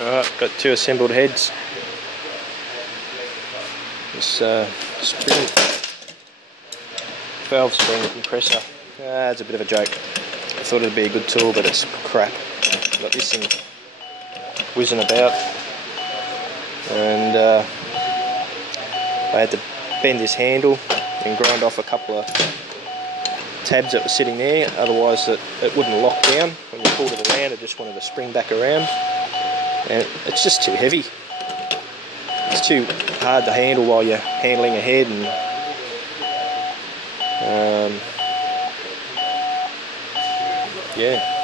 Alright, got 2 assembled heads. This spring, valve spring compressor. It's a bit of a joke. I thought it'd be a good tool, but it's crap. Got this thing whizzing about, and I had to bend this handle and grind off a couple of tabs that were sitting there, otherwise it wouldn't lock down. When you pulled it around, it just wanted to spring back around, and it's just too heavy. It's too hard to handle while you're handling a head, and yeah.